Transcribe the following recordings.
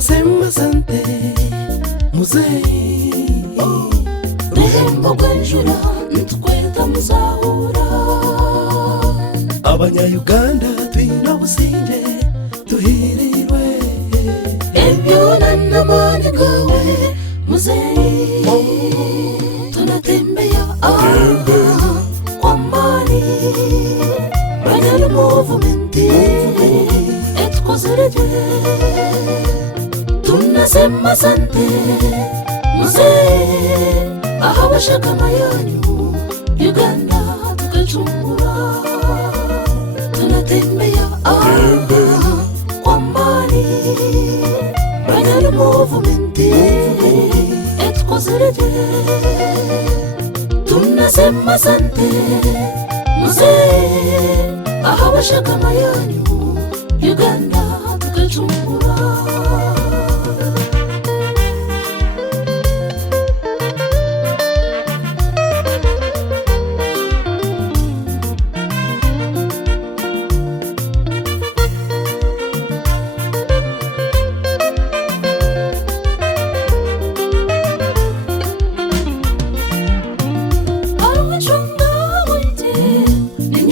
tunasema asante muzehe. Ruhembo rw'enjura nitweta muzahura. Abanyayuganda twina businge tuhirirwe. Ebyona n'amani gawe muzehe. Tunatembea kwa mbali. Banyana movementi etkozerete. Tunasema asante muzehe. Abashakama yanyu Uganda tukachungura. Tunatembea kwa mbali. Banyana movementi etkozerete. Tunasema asante muzehe. Abashakama yanyu Uganda tukachungura.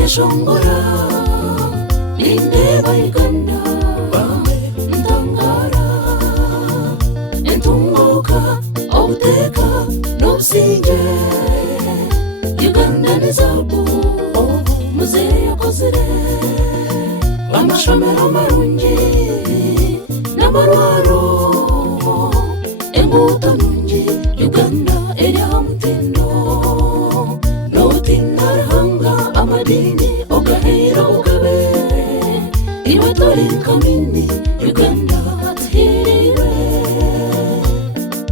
Shongora indeba Uganda ndangara entunguka obuteka n'obusinge. Uganda nizabu muzehe yakozere. Amashomero marungi n'amarwaro enguuto nungi. Uganda eri aha mutindo n'obutina ruhanga amadini ogahera ugabere. Iwe turi kamini Uganda tuhirire.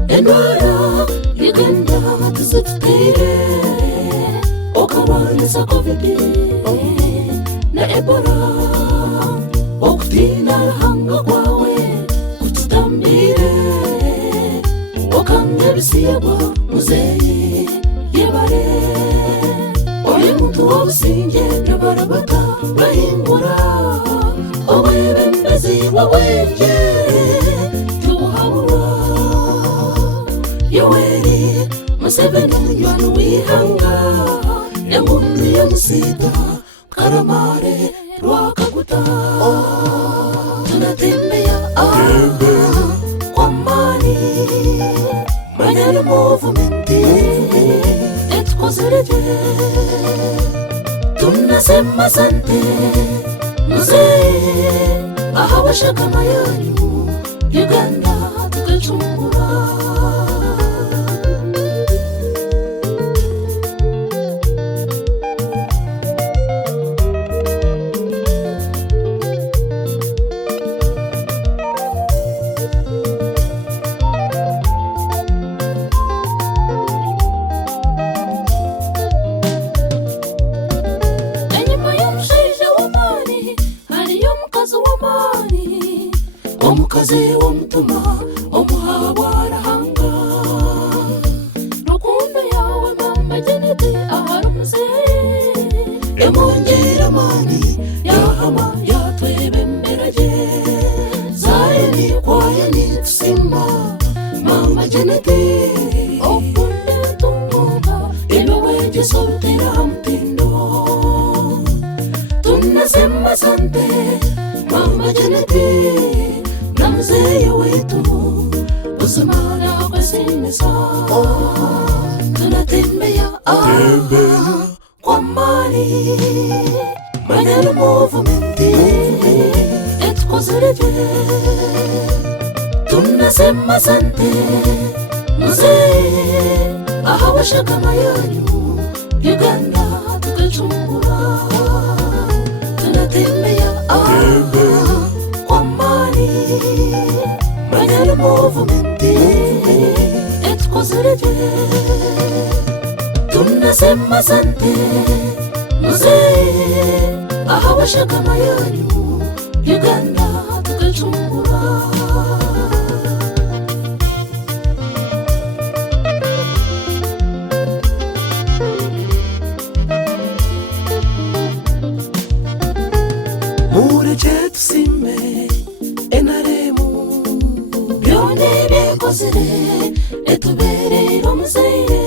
Endwara Uganda tuzitutere. Okabaniza COVID na Ebola. Okutina ruhanga kwawe kututambire. Okanga ebisiyebwa muzehe yebare. Oye muntu w'obusinge n'abarabata bahingura. Obwebembezi bw'obwenge tubuhabura. Yoweri Museveni munywani w'ihanga. Engundu y'omusita Karamare Rwakaguta. Tunatembea kwa mbali. Banyana movementi etkozerete. Tunasema asante muzehe. Abashakama yanyu Uganda tukachungura. Omukazi w'omutuma omuhabwarahanga. Rukundo yawe mama Jeneti ahari muzehe. Emonjera mani yahama yatwebemberaje. Zayeni kwayeni tusimba mama Jeneti. Okunde tumuga iloweje soltera mtindo. Tunasema asante mama Jeneti. Na muzehe wetu uzimana kwa sinisa. Tunatembea kwa mbali. Banyana movementi etkozerete. Tunasema asante muzehe. Abashakama yanyu Uganda tukachungura. Tunatembea kwa mbali. Banyana movementi etkozerete. Tunasema asante muzehe. Abashakama yanyu Uganda tukachungura. Mureke tusime enaremu. etukozere etuberera omuzeire.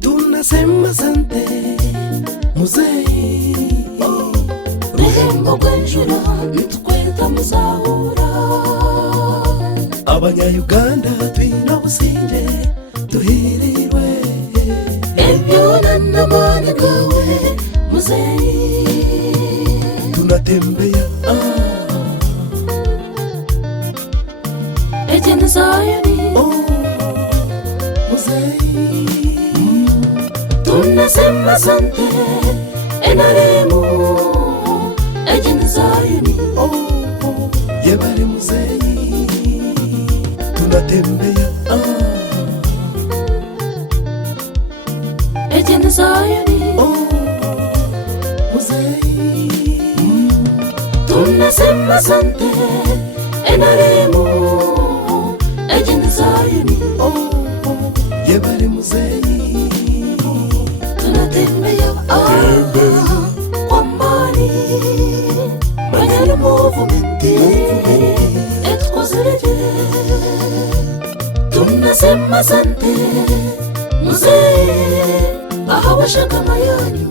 Tunasema asante muzei, Ruhembo rw'enjura nitukweta muzahura. Abanya-Uganda twina obusinge tuhirirwe, Ebyona n'amaani gawe muzeyi. tunatembea Ejeni Zayoni muzei, tunasema asante enaremu. Ejeni Zayoni yebale muzei, tunatembea Ejeni Zayoni muzei, tunasema asante enaremu. Ejeni Zayoni yebale muzei, tunatembea kwa mbali manyari movumenti etukozere. Tunasema asante muzee, ahawashaka mayanyu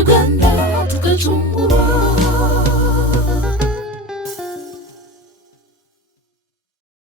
Uganda.